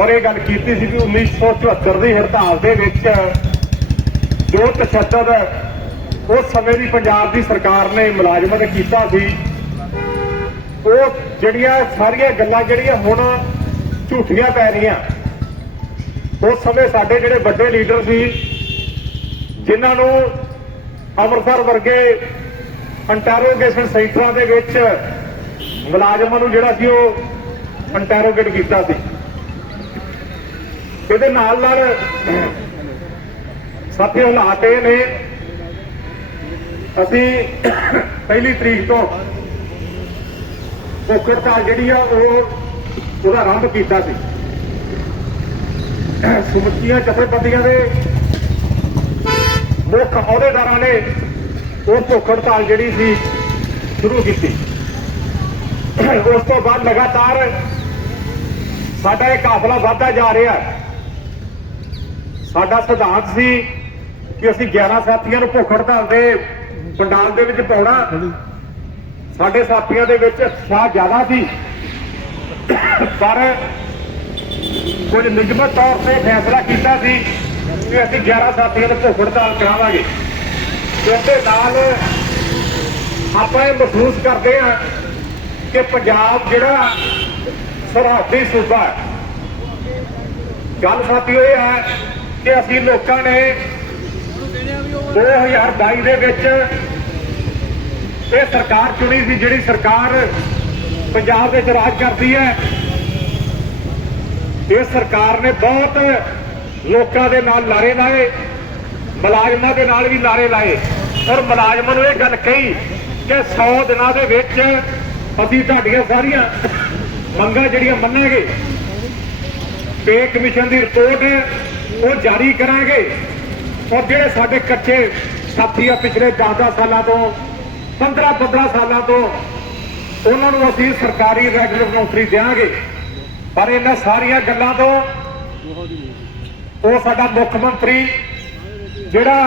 ਔਰ ਇਹ ਗੱਲ ਕੀਤੀ ਸੀ ਕਿ 1974 ਦੀ ਹੜਤਾਲ ਦੇ ਵਿੱਚ ਜੋ ਤਸ਼ੱਦਦ ਉਸ ਸਮੇਂ ਦੀ ਪੰਜਾਬ ਦੀ ਸਰਕਾਰ ਨੇ ਮੁਲਾਜ਼ਮਾਂ ਨੇ ਕੀਤਾ ਸੀ। ਉਹ ਜਿਹੜੀਆਂ ਸਾਰੀਆਂ ਗੱਲਾਂ ਜਿਹੜੀਆਂ ਹੁਣ ਝੂਠੀਆਂ ਪੈ ਰਹੀਆਂ, ਉਸ ਸਮੇਂ ਸਾਡੇ ਜਿਹੜੇ ਵੱਡੇ ਲੀਡਰ ਸੀ, ਜਿਨ੍ਹਾਂ ਨੂੰ ਅੰਮ੍ਰਿਤਸਰ ਵਰਗੇ ਇੰਟਰੋਗੇਸ਼ਨ ਸੈਂਟਰਾਂ ਦੇ ਵਿੱਚ ਮੁਲਾਜ਼ਮਾਂ ਨੂੰ ਜਿਹੜਾ ਸੀ ਉਹ ਇੰਟਰੋਗੇਟ ਕੀਤਾ ਸੀ। ਇਹਦੇ ਨਾਲ ਨਾਲ ਸਾਥੀ ਹਾਲਾਤ ਨੇ ਅਸੀਂ ਪਹਿਲੀ ਤਰੀਕ ਤੋਂ ਭੁੱਖੜਤਾਲ ਜਿਹੜੀ ਆ, ਉਹ ਉਹਦਾ ਆਰੰਭ ਕੀਤਾ ਸੀ। ਸਮੁੱਚੀਆਂ ਜਥੇਬੰਦੀਆਂ ਦੇ ਮੁੱਖ ਅਹੁਦੇਦਾਰਾਂ ਨੇ ਉਹ ਭੁੱਖ ਹੜਤਾਲ ਜਿਹੜੀ ਸੀ, ਸ਼ੁਰੂ ਕੀਤੀ। ਉਸ ਤੋਂ ਬਾਅਦ ਲਗਾਤਾਰ ਸਾਡਾ ਇਹ ਕਾਫਲਾ ਵਧਦਾ ਜਾ ਰਿਹਾ ਹੈ। ਸਾਡਾ ਸਿਧਾਂਤ ਸੀ ਕਿ ਅਸੀਂ 11 ਸਾਥੀਆਂ ਨੂੰ ਭੁੱਖ ਹੜਤਾਲ ਦੇ ਪੰਡਾਲ ਦੇ ਵਿੱਚ ਪਾਉਣਾ। ਸਾਡੇ ਸਾਥੀਆਂ ਦੇ ਵਿੱਚ ਉਤਸ਼ਾਹ ਜ਼ਿਆਦਾ ਸੀ। ਪਰ ਕੁਝ ਨਿਯਮਤ ਤੌਰ ਤੇ ਫੈਸਲਾ ਕੀਤਾ ਸੀ ਕਿ ਅਸੀਂ 11 ਸਾਥੀਆਂ ਨੂੰ ਭੁੱਖ ਹੜਤਾਲ ਕਰਾਵਾਂਗੇ। ਤੇ ਉਹਦੇ ਨਾਲ ਆਪਾਂ ਇਹ ਮਹਿਸੂਸ ਕਰਦੇ ਹਾਂ ਕਿ ਪੰਜਾਬ ਜਿਹੜਾ ਸਰਹੱਦੀ ਸੂਬਾ ਹੈ, ਗੱਲ ਸਾਥੀਓ ਇਹ ਹੈ ਕਿ ਅਸੀਂ ਲੋਕਾਂ ਨੇ 2022 ਦੇ ਵਿੱਚ ਇਹ ਸਰਕਾਰ ਚੁਣੀ ਸੀ, ਜਿਹੜੀ ਸਰਕਾਰ ਪੰਜਾਬ ਵਿੱਚ ਰਾਜ ਕਰਦੀ ਹੈ। ਇਹ ਸਰਕਾਰ ਨੇ ਬਹੁਤ ਲੋਕਾਂ ਦੇ ਨਾਲ ਲਾਰੇ ਲਾਏ, ਮੁਲਾਜ਼ਮਾਂ ਦੇ ਨਾਲ ਵੀ ਲਾਰੇ ਲਾਏ। ਔਰ ਮੁਲਾਜ਼ਮਾਂ ਨੂੰ ਇਹ ਗੱਲ ਕਹੀ ਕਿ 100 ਦਿਨਾਂ ਦੇ ਵਿੱਚ ਅਸੀਂ ਤੁਹਾਡੀਆਂ ਸਾਰੀਆਂ ਮੰਗਾਂ ਜਿਹੜੀਆਂ ਮੰਨਾਂਗੇ, ਪੇ ਕਮਿਸ਼ਨ ਦੀ ਰਿਪੋਰਟ ਉਹ ਜਾਰੀ ਕਰਾਂਗੇ। ਔਰ ਜਿਹੜੇ ਸਾਡੇ ਕੱਚੇ ਸਾਥੀ ਆ ਪਿਛਲੇ 10-10 ਸਾਲਾਂ ਤੋਂ 15-15 ਸਾਲਾਂ ਤੋਂ, ਉਹਨਾਂ ਨੂੰ ਅਸੀਂ ਸਰਕਾਰੀ ਰੈਗੂਲਰ ਨੌਕਰੀ ਦੇਵਾਂਗੇ ਪਰ ਇਹਨਾਂ ਸਾਰੀਆਂ ਗੱਲਾਂ ਤੋਂ ਉਹ ਸਾਡਾ ਮੁੱਖ ਮੰਤਰੀ, ਜਿਹੜਾ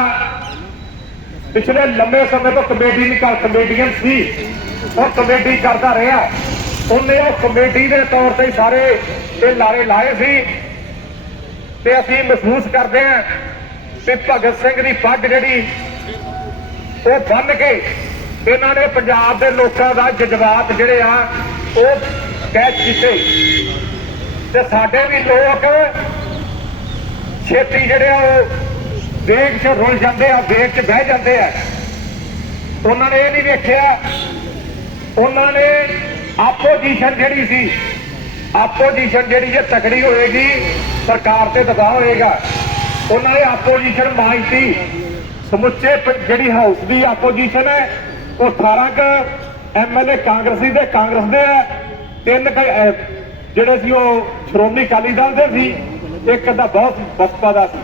ਪਿਛਲੇ ਲੰਮੇ ਸਮੇਂ ਤੋਂ ਕਮੇਟੀ ਨਹੀਂ ਕਰ ਕਮੇਡੀਅਨ ਸੀ, ਉਹ ਕਮੇਟੀ ਕਰਦਾ ਰਿਹਾ। ਉਹਨੇ ਉਹ ਕਮੇਟੀ ਦੇ ਤੌਰ ਤੇ ਸਾਰੇ ਇਹ ਲਾਰੇ ਲਾਏ ਸੀ। ਤੇ ਅਸੀਂ ਮਹਿਸੂਸ ਕਰਦੇ ਹਾਂ ਕਿ ਭਗਤ ਸਿੰਘ ਦੀ ਪੱਗ ਜਿਹੜੀ, ਉਹ ਬੰਨ ਕੇ ਇਹਨਾਂ ਨੇ ਪੰਜਾਬ ਦੇ ਲੋਕਾਂ ਦਾ ਜਜ਼ਬਾਤ ਜਿਹੜੇ ਆ, ਉਹ ਕੈਚ ਕੀਤੇ। ਤੇ ਸਾਡੇ ਵੀ ਲੋਕ ਛੇਤੀ ਜਿਹੜੇ ਆ, ਉਹ ਵੇਗ 'ਚ ਰੁੱਲ ਜਾਂਦੇ ਆ, ਵੇਗ 'ਚ ਬਹਿ ਜਾਂਦੇ ਆ। ਉਹਨਾਂ ਨੇ ਇਹ ਨਹੀਂ ਵੇਖਿਆ, ਉਹਨਾਂ ਨੇ ਆਪੋਜੀਸ਼ਨ ਜਿਹੜੀ ਸੀ ਆਪੋਜੀਸ਼ਨ ਜਿਹੜੀ ਜੇ ਤਕੜੀ ਹੋਏਗੀ ਸਰਕਾਰ ਤੇ ਦਬਾਅ ਹੋਏਗਾ। ਉਹਨਾਂ ਨੇ ਆਪੋਜੀਸ਼ਨ ਮਾਈਤੀ ਸਮੁੱਚੇ ਜਿਹੜੀ ਹਾਊਸ ਦੀ ਆਪੋਜੀਸ਼ਨ ਹੈ ਉਹ 18 ਕ ਐਮਐਲਏ ਕਾਂਗਰਸੀ ਦੇ ਕਾਂਗਰਸ ਦੇ ਆ ਤਿੰਨ ਕੁ, ਜਿਹੜੇ ਸੀ ਉਹ ਸ਼੍ਰੋਮਣੀ ਅਕਾਲੀ ਦਲ ਦੇ ਸੀ ਇੱਕ ਅੱਧਾ ਬਹੁਤ ਬਸਪਾ ਦਾ ਸੀ।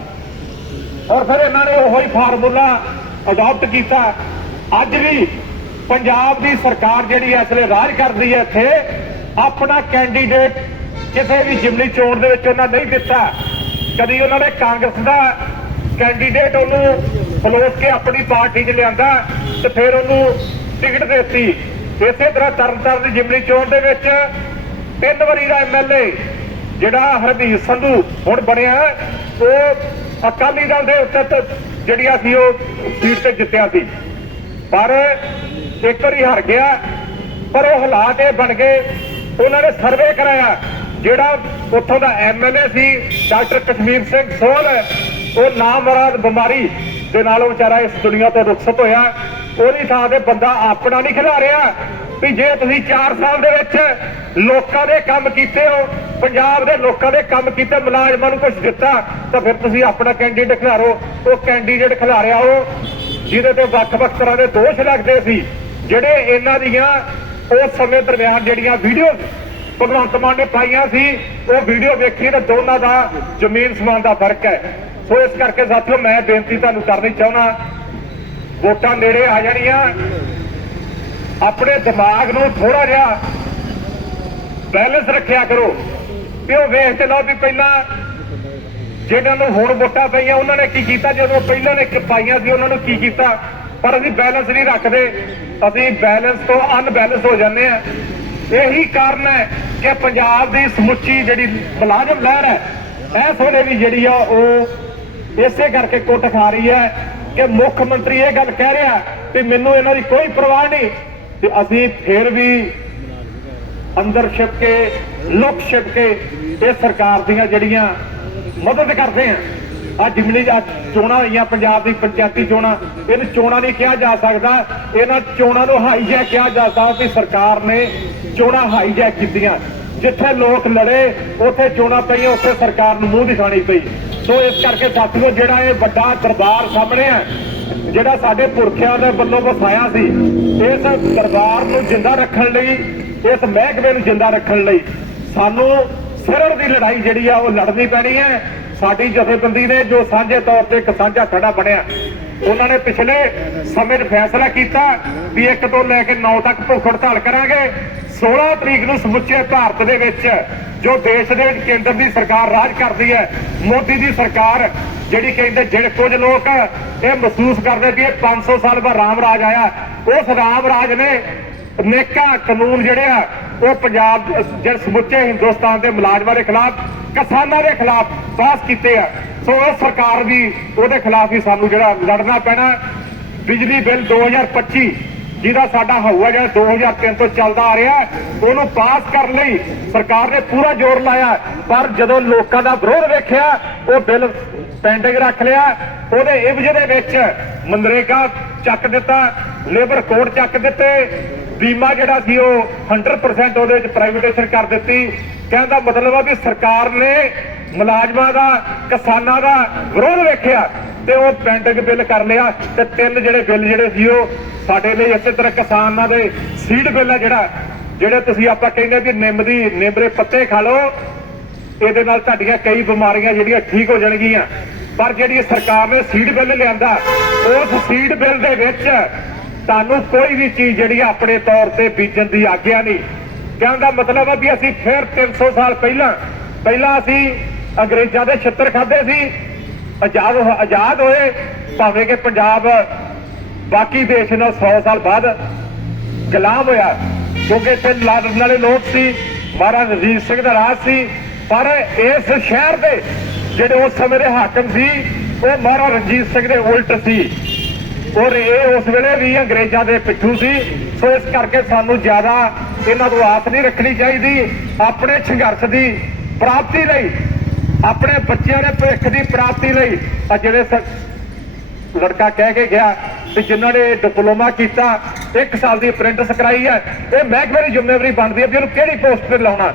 ਔਰ ਫਿਰ ਇਹਨਾਂ ਨੇ ਉਹੀ ਫਾਰਮੂਲਾ ਅਡਾਪਟ ਕੀਤਾ। ਅੱਜ ਵੀ ਪੰਜਾਬ ਦੀ ਸਰਕਾਰ ਜਿਹੜੀ ਇਸ ਵੇਲੇ ਰਾਜ ਕਰਦੀ ਹੈ ਇੱਥੇ ਆਪਣਾ ਕੈਂਡੀਡੇਟ ਕਿਸੇ ਵੀ ਜਿਮਨੀ ਚੋਣ ਦੇ ਵਿੱਚ ਉਹਨਾਂ ਨਹੀਂ ਦਿੱਤਾ। ਕਦੀ ਉਹਨਾਂ ਨੇ ਕਾਂਗਰਸ ਦਾ ਕੈਂਡੀਡੇਟ ਉਹਨੂੰ ਫਲੋਟ ਕੇ ਆਪਣੀ ਪਾਰਟੀ 'ਚ ਲਿਆਂਦਾ ਤੇ ਫਿਰ ਉਹਨੂੰ ਟਿਕਟ ਦੇ ਦਿੱਤੀ। ਇਸੇ ਤਰ੍ਹਾਂ ਤਰਨਤਾਰਨ ਦੀ ਜਿਮਨੀ ਚੋਣ ਦੇ ਵਿੱਚ ਤਿੰਨ ਵਾਰੀ ਦਾ ਐਮਐਲਏ ਜਿਹੜਾ ਹਰਦੀਪ ਸੰਧੂ ਹੁਣ ਬਣਿਆ, ਉਹ ਅਕਾਲੀ ਦਲ ਦੇ ਉੱਤੇ ਜਿਹੜੀਆਂ ਸੀ ਉਹ ਸੀਟ ਤੇ ਜਿੱਤਿਆ ਸੀ। ਪਰ ਇੱਕ ਵਾਰੀ ਹਾਰ ਗਿਆ, ਪਰ ਉਹ ਹਾਲਾਤ ਇਹ ਬਣ ਗਏ ਉਹਨਾਂ ਨੇ ਸਰਵੇ ਕਰਾਇਆ, ਜਿਹੜਾ ਉੱਥੋਂ ਦਾ ਐਮਐਲਏ ਸੀ, ਡਾਕਟਰ ਕਸ਼ਮੀਰ ਸਿੰਘ ਸੋਹਲ, ਉਹ ਨਾਮਰਾਦ ਬਿਮਾਰੀ ਦੇ ਨਾਲ ਵਿਚਾਰਾ ਇਸ ਦੁਨੀਆ ਤੋਂ ਰੁਖਸਤ ਹੋਇਆ। ਉਹਦੀ ਥਾਂ ਤੇ ਬੰਦਾ ਆਪਣਾ ਨਹੀਂ ਖਿਲਾ ਰਿਹਾ ਵੀ ਜੇ ਤੁਸੀਂ 4 ਸਾਲ ਦੇ ਵਿੱਚ ਲੋਕਾਂ ਦੇ ਕੰਮ ਕੀਤੇ ਹੋ, ਪੰਜਾਬ ਦੇ ਲੋਕਾਂ ਦੇ ਕੰਮ ਕੀਤੇ, ਮੁਲਾਜ਼ਮਾਂ ਨੂੰ ਕੁਝ ਦਿੱਤਾ, ਤਾਂ ਫਿਰ ਤੁਸੀਂ ਆਪਣਾ ਕੈਂਡੀਡੇਟ ਖਿਲਾਰੋ ਉਹ ਕੈਂਡੀਡੇਟ ਖਿਲਾਰਿਆ ਉਹ, ਜਿਹਦੇ ਤੇ ਵੱਖ-ਵੱਖ ਤਰ੍ਹਾਂ ਦੇ ਦੋਸ਼ ਲੱਗਦੇ ਸੀ, ਜਿਹੜੇ ਇਹਨਾਂ ਦੀਆਂ ਉਸ ਸਮੇਂ ਦਰਮਿਆਨ ਜਿਹੜੀਆਂ ਵੀਡੀਓ ਭਗਵੰਤ ਮਾਨ ਨੇ ਪਾਈਆਂ ਸੀ, ਉਹ ਵੀਡੀਓ ਵੇਖੀ ਤਾਂ ਦੋਨਾਂ ਦਾ ਜ਼ਮੀਨ ਸਮਾਨ ਦਾ ਫ਼ਰਕ ਹੈ। ਸੋ ਇਸ ਕਰਕੇ ਸਾਥੀਓ, ਮੈਂ ਬੇਨਤੀ ਤੁਹਾਨੂੰ ਕਰਨੀ ਚਾਹੁੰਦਾ, ਵੋਟਾਂ ਨੇੜੇ ਆ ਜਾਣੀਆਂ। ਆਪਣੇ ਦਿਮਾਗ ਨੂੰ ਥੋੜਾ ਜਿਹਾ ਬੈਲੈਂਸ ਰੱਖਿਆ ਕਰੋ। ਤੇ ਉਹ ਵੇਖ ਤੇ ਲਓ ਵੀ ਪਹਿਲਾਂ ਜਿਹਨਾਂ ਨੂੰ ਹੁਣ ਵੋਟਾਂ ਪਈਆਂ, ਉਹਨਾਂ ਨੇ ਕੀ ਕੀਤਾ? ਜਦੋਂ ਪਹਿਲਾਂ ਨੇ ਪਾਈਆਂ ਸੀ, ਉਹਨਾਂ ਨੂੰ ਕੀ ਕੀਤਾ? ਪਰ ਅਸੀਂ ਬੈਲੈਂਸ ਨਹੀਂ ਰੱਖਦੇ। ਅਸੀਂ ਬੈਲੈਂਸ ਤੋਂ ਅਨਬੈਲੈਂਸ ਹੋ ਜਾਂਦੇ ਆ ਇਹੀ ਕਾਰਨ ਹੈ ਕਿ ਪੰਜਾਬ ਦੀ ਸਮੁੱਚੀ ਜਿਹੜੀ ਮੁਲਾਜ਼ਮ ਲਹਿਰ ਹੈ, ਇਸ ਵੇਲੇ ਵੀ ਜਿਹੜੀ ਆ ਉਹ ਇਸੇ ਕਰਕੇ ਕੁੱਟ ਖਾ ਰਹੀ ਹੈ ਕਿ ਮੁੱਖ ਮੰਤਰੀ ਇਹ ਗੱਲ ਕਹਿ ਰਿਹਾ ਕਿ ਮੈਨੂੰ ਇਹਨਾਂ ਦੀ ਕੋਈ ਪਰਵਾਹ ਨਹੀਂ ਤੇ ਅਸੀਂ ਫਿਰ ਵੀ ਅੰਦਰ ਛਿਪ ਕੇ, ਲੁਕ ਛਿਪ ਕੇ ਇਹ ਸਰਕਾਰ ਦੀਆਂ ਜਿਹੜੀਆਂ ਮਦਦ ਕਰਦੇ ਆ ਅੱਜ ਜਿਮਨੀ ਅੱਜ ਚੋਣਾਂ ਹੋਈਆਂ, ਪੰਜਾਬ ਦੀ ਪੰਚਾਇਤੀ ਚੋਣਾਂ, ਇਹਨੂੰ ਚੋਣਾਂ ਨਹੀਂ ਕਿਹਾ ਜਾ ਸਕਦਾ। ਇਹਨਾਂ ਚੋਣਾਂ ਨੂੰ ਹਾਈਜੈਕ ਕਿਹਾ ਜਾ ਸਕਦਾ ਕਿ ਸਰਕਾਰ ਨੇ ਚੋਣਾਂ ਹਾਈਜੈਕ ਕੀਤੀਆਂ। ਜਿੱਥੇ ਲੋਕ ਲੜੇ, ਉੱਥੇ ਚੋਣਾਂ ਪਈਆਂ, ਉੱਥੇ ਸਰਕਾਰ ਨੂੰ ਮੂੰਹ ਦਿਖਾਣੀ ਪਈ। ਸੋ ਇਸ ਕਰਕੇ ਸਾਥੀਓ, ਜਿਹੜਾ ਇਹ ਵੱਡਾ ਦਰਬਾਰ ਸਾਹਮਣੇ ਆ, ਜਿਹੜਾ ਸਾਡੇ ਪੁਰਖਿਆਂ ਦੇ ਵੱਲੋਂ ਵਸਾਇਆ ਸੀ, ਇਸ ਦਰਬਾਰ ਨੂੰ ਜਿੰਦਾ ਰੱਖਣ ਲਈ, ਇਸ ਮਹਿਕਮੇ ਨੂੰ ਜਿੰਦਾ ਰੱਖਣ ਲਈ ਸਾਨੂੰ ਸਿਰੜ ਦੀ ਲੜਾਈ ਜਿਹੜੀ ਆ, ਉਹ ਲੜਨੀ ਪੈਣੀ ਹੈ। ਸਾਡੀ ਜਥੇਬੰਦੀ ਨੇ ਜੋ ਸਾਂਝੇ ਤੌਰ ਤੇ ਇੱਕ ਸਾਂਝਾ ਖੜਾ ਬਣਿਆ, ਉਹਨਾਂ ਨੇ ਪਿਛਲੇ ਸਮੇਂ 'ਚ ਫੈਸਲਾ ਕੀਤਾ ਵੀ 1 ਤੋਂ ਲੈ ਕੇ 9 ਤੱਕ ਭੁੱਖ ਹੜਤਾਲ ਕਰਾਂਗੇ। 16 ਤਰੀਕ ਨੂੰ ਸਮੁੱਚੇ ਭਾਰਤ ਦੇ ਵਿੱਚ ਜੋ ਦੇਸ਼ ਦੇ ਵਿੱਚ ਕੇਂਦਰ ਦੀ ਸਰਕਾਰ ਰਾਜ ਕਰਦੀ ਹੈ, ਮੋਦੀ ਦੀ ਸਰਕਾਰ, ਜਿਹੜੀ ਕਹਿੰਦੇ ਜਿਹੜੇ ਕੁਝ ਲੋਕ ਇਹ ਮਹਿਸੂਸ ਕਰਦੇ ਵੀ ਇਹ 500 ਸਾਲ ਬਾਅਦ ਰਾਮ ਰਾਜ ਆਇਆ ਉਸ ਰਾਮ ਰਾਜ ਨੇ ਨੇਕਾ ਕਾਨੂੰਨ ਜਿਹੜੇ ਆ ਉਹ ਪੰਜਾਬ ਜਿਹੜੇ ਸਮੁੱਚੇ ਹਿੰਦੁਸਤਾਨ ਦੇ ਮੁਲਾਜ਼ਮਾਂ ਦੇ ਖਿਲਾਫ, ਕਿਸਾਨਾਂ ਦੇ ਖਿਲਾਫ ਪਾਸ ਕੀਤੇ ਆ। ਸੋ ਉਹ ਸਰਕਾਰ ਵੀ ਉਹਦੇ ਖਿਲਾਫ ਹੀ ਸਾਨੂੰ ਜਿਹੜਾ ਲੜਨਾ ਪੈਣਾ। ਬਿਜਲੀ ਬਿੱਲ 2025 ਜਿਹਦਾ ਸਾਡਾ ਹਊਆ ਜਿਹੜਾ 2003 ਤੋਂ ਚੱਲਦਾ ਆ ਰਿਹਾ, ਉਹਨੂੰ ਪਾਸ ਕਰਨ ਲਈ ਸਰਕਾਰ ਨੇ ਪੂਰਾ ਜ਼ੋਰ ਲਾਇਆ। ਪਰ ਜਦੋਂ ਲੋਕਾਂ ਦਾ ਵਿਰੋਧ ਵੇਖਿਆ, ਉਹ ਬਿੱਲ ਪੈਂਡਿੰਗ ਰੱਖ ਲਿਆ। ਉਹਦੇ ਇਵਜ ਦੇ ਵਿੱਚ ਮਨਰੇਗਾ ਚੱਕ ਦਿੱਤਾ, ਲੇਬਰ ਕੋਡ ਚੱਕ ਦਿੱਤੇ ਬੀਮਾ ਜਿਹੜਾ ਸੀ ਉਹ 100% ਉਹਦੇ ਵਿੱਚ ਪ੍ਰਾਈਵੇਟਾਈਜ਼ੇਸ਼ਨ ਕਰ ਦਿੱਤੀ। ਕਹਿੰਦਾ ਮਤਲਬ ਆ ਵੀ ਸਰਕਾਰ ਨੇ ਮੁਲਾਜ਼ਮਾਂ ਦਾ, ਕਿਸਾਨਾਂ ਦਾ ਵਿਰੋਧ ਵੇਖਿਆ ਤੇ ਉਹ ਪੈਂਡਿੰਗ ਬਿੱਲ ਕਰ ਲਿਆ ਤੇ ਤਿੰਨ ਜਿਹੜੇ ਬਿੱਲ ਜਿਹੜੇ ਸੀ ਉਹ ਸਾਡੇ ਲਈ ਇਸੇ ਤਰ੍ਹਾਂ ਕਿਸਾਨਾਂ ਦੇ ਸੀਡ ਬਿੱਲ ਆ ਜਿਹੜਾ, ਜਿਹੜੇ ਤੁਸੀਂ ਆਪਾਂ ਕਹਿੰਦੇ ਵੀ ਨਿੰਮ ਦੀ, ਨਿੰਬਰੇ ਪੱਤੇ ਖਾ ਲਓ, ਇਹਦੇ ਨਾਲ ਤੁਹਾਡੀਆਂ ਕਈ ਬਿਮਾਰੀਆਂ ਜਿਹੜੀਆਂ ਠੀਕ ਹੋ ਜਾਣਗੀਆਂ। ਪਰ ਜਿਹੜੀ ਸਰਕਾਰ ਨੇ ਸੀਡ ਬਿੱਲ ਲਿਆਂਦਾ, ਉਸ ਸੀਡ ਬਿੱਲ ਦੇ ਵਿੱਚ ਤੁਹਾਨੂੰ ਕੋਈ ਵੀ ਚੀਜ਼ ਜਿਹੜੀ ਆਪਣੇ ਤੌਰ ਤੇ ਬੀਜਣ ਦੀ ਆਗਿਆ ਨਹੀਂ। ਕਹਿਣ ਦਾ ਮਤਲਬ ਹੈ ਵੀ ਅਸੀਂ ਫਿਰ 300 ਸਾਲ ਪਹਿਲਾਂ ਪਹਿਲਾਂ ਅਸੀਂ ਅੰਗਰੇਜ਼ਾਂ ਦੇ ਛਿੱਤਰ ਖਾਦੇ ਸੀ। ਆਜ਼ਾਦ ਆਜ਼ਾਦ ਹੋਏ, ਭਾਵੇਂ ਕਿ ਪੰਜਾਬ ਬਾਕੀ ਦੇਸ਼ ਨਾਲ 100 ਸਾਲ ਬਾਅਦ ਗੁਲਾਮ ਹੋਇਆ। ਕਿਉਂਕਿ ਇੱਥੇ ਲੜਨ ਵਾਲੇ ਲੋਕ ਸੀ, ਮਹਾਰਾਜ ਰਣਜੀਤ ਸਿੰਘ ਦਾ ਰਾਜ ਸੀ। ਪਰ ਇਸ ਸ਼ਹਿਰ ਦੇ ਜਿਹੜੇ ਉਸ ਸਮੇਂ ਦੇ ਹਾਕਮ ਸੀ, ਉਹ ਮਹਾਰਾਜ ਰਣਜੀਤ ਸਿੰਘ ਦੇ ਉਲਟ ਸੀ। ਔਰ ਇਹ ਉਸ ਵੇਲੇ ਵੀ ਅੰਗਰੇਜ਼ਾਂ ਦੇ ਪਿੱਛੂ ਸੀ। ਸੋ ਇਸ ਕਰਕੇ ਸਾਨੂੰ ਜ਼ਿਆਦਾ ਇਹਨਾਂ ਤੋਂ ਆਸ ਨਹੀਂ ਰੱਖਣੀ ਚਾਹੀਦੀ। ਆਪਣੇ ਸੰਘਰਸ਼ ਦੀ ਪ੍ਰਾਪਤੀ ਲਈ, ਆਪਣੇ ਬੱਚਿਆਂ ਦੇ ਭਵਿੱਖ ਦੀ ਪ੍ਰਾਪਤੀ ਲਈ ਆ ਜਿਹੜੇ ਲੜਕਾ ਕਹਿ ਕੇ ਗਿਆ ਕਿ ਜਿਨ੍ਹਾਂ ਨੇ ਡਿਪਲੋਮਾ ਕੀਤਾ, ਇੱਕ ਸਾਲ ਦੀ ਅਪ੍ਰੈਂਟਿਸ ਕਰਾਈ ਹੈ, ਇਹ ਮਹਿਕਮੇ ਦੀ ਜ਼ਿੰਮੇਵਾਰੀ ਬਣਦੀ ਹੈ ਵੀ ਉਹਨੂੰ ਕਿਹੜੀ ਪੋਸਟ ਤੇ ਲਾਉਣਾ।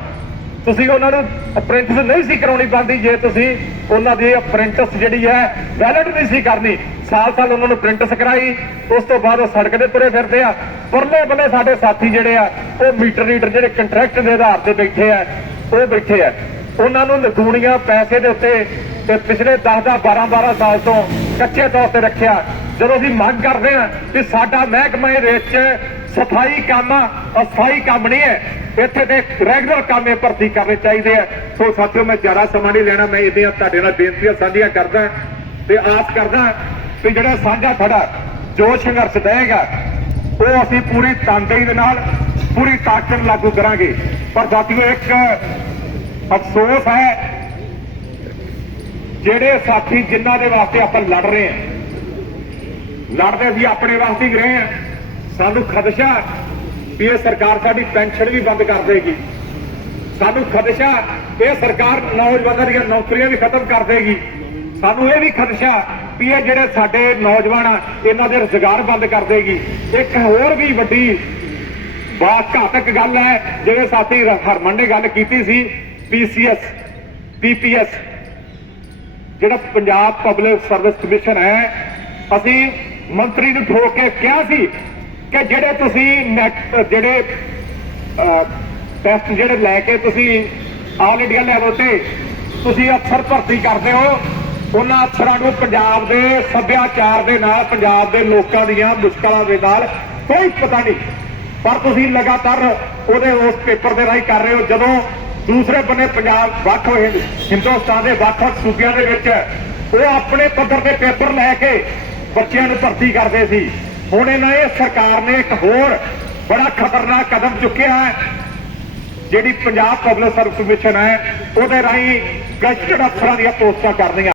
ਤੁਸੀਂ ਉਹਨਾਂ ਨੂੰ ਅਪ੍ਰੈਂਟਿਸ ਨਹੀਂ ਸੀ ਕਰਾਉਣੀ ਬਣਦੀ ਜੇ ਤੁਸੀਂ ਉਹਨਾਂ ਦੀ ਅਪ੍ਰੈਂਟਿਸ ਜਿਹੜੀ ਹੈ ਵੈਲਿਡ ਨਹੀਂ ਸੀ ਕਰਨੀ। ਸਾਲ ਸਾਲ ਉਹਨਾਂ ਨੂੰ ਅਪ੍ਰੈਂਟਿਸ ਕਰਾਈ, ਉਸ ਤੋਂ ਬਾਅਦ ਉਹ ਸੜਕ ਤੇ ਤੁਰੇ ਫਿਰਦੇ ਆ। ਪਰਲੇ ਬੰਨੇ ਸਾਡੇ ਸਾਥੀ ਜਿਹੜੇ ਆ, ਉਹ ਮੀਟਰ ਰੀਡਰ ਜਿਹੜੇ ਕੰਟਰੈਕਟ ਦੇ ਆਧਾਰ ਤੇ ਬੈਠੇ ਆ, ਉਹ ਬੈਠੇ ਆ। ਉਹਨਾਂ ਨੂੰ ਲਗੂਣੀਆਂ ਪੈਸੇ ਦੇ ਉੱਤੇ ਤੇ ਪਿਛਲੇ 10 10 12 12 ਸਾਲ ਤੋਂ ਕੱਚੇ ਤੌਰ ਤੇ ਰੱਖਿਆ। ਜਦੋਂ ਅਸੀਂ ਮੰਗ ਕਰਦੇ ਹਾਂ ਕਿ ਸਾਡਾ ਮਹਿਕਮੇ ਦੇ ਵਿੱਚ ਸਫ਼ਾਈ ਕੰਮ ਅਸਫਾਈ ਕੰਮ ਨਹੀਂ ਹੈ। ਇੱਥੇ ਦੇ ਰੈਗੂਲਰ ਕੰਮ ਇਹ ਭਰਤੀ ਕਰਨੇ ਚਾਹੀਦੇ ਆ। ਸੋ ਸਾਥੀਓ, ਮੈਂ ਜ਼ਿਆਦਾ ਸਮਾਂ ਨਹੀਂ ਲੈਣਾ, ਮੈਂ ਇਹਦੀਆਂ ਤੁਹਾਡੇ ਨਾਲ ਬੇਨਤੀਆਂ ਸਾਂਝੀਆਂ ਕਰਦਾ ਤੇ ਆਸ ਕਰਦਾ ਕਿ ਜਿਹੜਾ ਸਾਂਝਾ ਖੜਾ ਜੋ ਸੰਘਰਸ਼ ਦੇਗਾ ਉਹ ਅਸੀਂ ਪੂਰੀ ਤਨਦੇਹੀ ਦੇ ਨਾਲ, ਪੂਰੀ ਤਾਕਤ ਲਾਗੂ ਕਰਾਂਗੇ। ਪਰ ਸਾਥੀਓ, ਇੱਕ ਅਫਸੋਸ ਹੈ, ਜਿਹੜੇ ਸਾਥੀ ਜਿਨ੍ਹਾਂ ਦੇ ਵਾਸਤੇ ਆਪਾਂ ਲੜ ਰਹੇ ਹਾਂ, ਲੜਦੇ ਵੀ ਆਪਣੇ ਵਾਸਤੇ ਹੀ ਰਹੇ ਹਾਂ ਸਾਨੂੰ ਖਦਸ਼ਾ ਵੀ ਇਹ ਸਰਕਾਰ ਸਾਡੀ ਪੈਨਸ਼ਨ ਵੀ ਬੰਦ ਕਰ ਦੇਗੀ। ਸਾਨੂੰ ਖਦਸ਼ਾ ਇਹ ਸਰਕਾਰ ਨੌਜਵਾਨਾਂ ਦੀਆਂ ਨੌਕਰੀਆਂ ਵੀ ਖਤਮ ਕਰ ਦੇਗੀ। ਸਾਨੂੰ ਇਹ ਵੀ ਖਦਸ਼ਾ ਵੀ ਇਹ ਜਿਹੜੇ ਸਾਡੇ ਨੌਜਵਾਨ ਆ, ਇਹਨਾਂ ਦੇ ਰੁਜ਼ਗਾਰ ਬੰਦ ਕਰ ਦੇਗੀ। ਇੱਕ ਹੋਰ ਵੀ ਵੱਡੀ ਬਹੁਤ ਘਾਤਕ ਗੱਲ ਹੈ, ਜਿਹੜੇ ਸਾਥੀ ਹਰਮਨ ਨੇ ਗੱਲ ਕੀਤੀ ਸੀ ਪੀਸੀਐਸ ਪੀਪੀਐਸ ਜਿਹੜਾ ਪੰਜਾਬ ਪਬਲਿਕ ਸਰਵਿਸ ਕਮਿਸ਼ਨ ਹੈ, ਅਸੀਂ ਮੰਤਰੀ ਨੂੰ ਠੋਕ ਕੇ ਕਿਹਾ ਸੀ ਕਿ ਜਿਹੜੇ ਤੁਸੀਂ ਨੈਟ ਜਿਹੜੇ ਟੈਸਟ ਜਿਹੜੇ ਲੈ ਕੇ ਤੁਸੀਂ ਆਲ ਇੰਡੀਆ ਲੈਵਲ ਤੇ ਤੁਸੀਂ ਅਫਸਰ ਭਰਤੀ ਕਰਦੇ ਹੋ, ਉਹਨਾਂ ਅਫਸਰਾਂ ਨੂੰ ਪੰਜਾਬ ਦੇ ਸੱਭਿਆਚਾਰ ਦੇ ਨਾਲ, ਪੰਜਾਬ ਦੇ ਲੋਕਾਂ ਦੀਆਂ ਮੁਸ਼ਕਲਾਂ ਦੇ ਨਾਲ ਕੋਈ ਪਤਾ ਨਹੀਂ, ਪਰ ਤੁਸੀਂ ਲਗਾਤਾਰ ਉਹਦੇ ਉਸ ਪੇਪਰ ਦੇ ਰਾਹੀਂ ਕਰ ਰਹੇ ਹੋ, ਜਦੋਂ ਦੂਸਰੇ ਬੰਨੇ ਪੰਜਾਬ ਵੱਖ ਹੋਏ ਹਿੰਦੁਸਤਾਨ ਦੇ ਵੱਖ-ਵੱਖ ਸੂਬਿਆਂ ਦੇ ਵਿੱਚ ਉਹ ਆਪਣੇ ਪੱਧਰ ਦੇ ਪੇਪਰ ਲੈ ਕੇ ਬੱਚਿਆਂ ਨੂੰ ਭਰਤੀ ਕਰਦੇ ਸੀ। ਹੁਣ ਇਹਨਾਂ ਇਹ ਸਰਕਾਰ ਨੇ ਇੱਕ ਹੋਰ ਬੜਾ ਖਤਰਨਾਕ ਕਦਮ ਚੁੱਕਿਆ ਹੈ, ਜਿਹੜੀ ਪੰਜਾਬ ਪਬਲਿਕ ਸਰਵਿਸ ਕਮਿਸ਼ਨ ਹੈ, ਉਹਦੇ ਰਾਹੀਂ ਗੈਸਟਡ ਅਫਸਰਾਂ ਦੀਆਂ ਪੋਸਟਾਂ ਕਰਨੀਆਂ।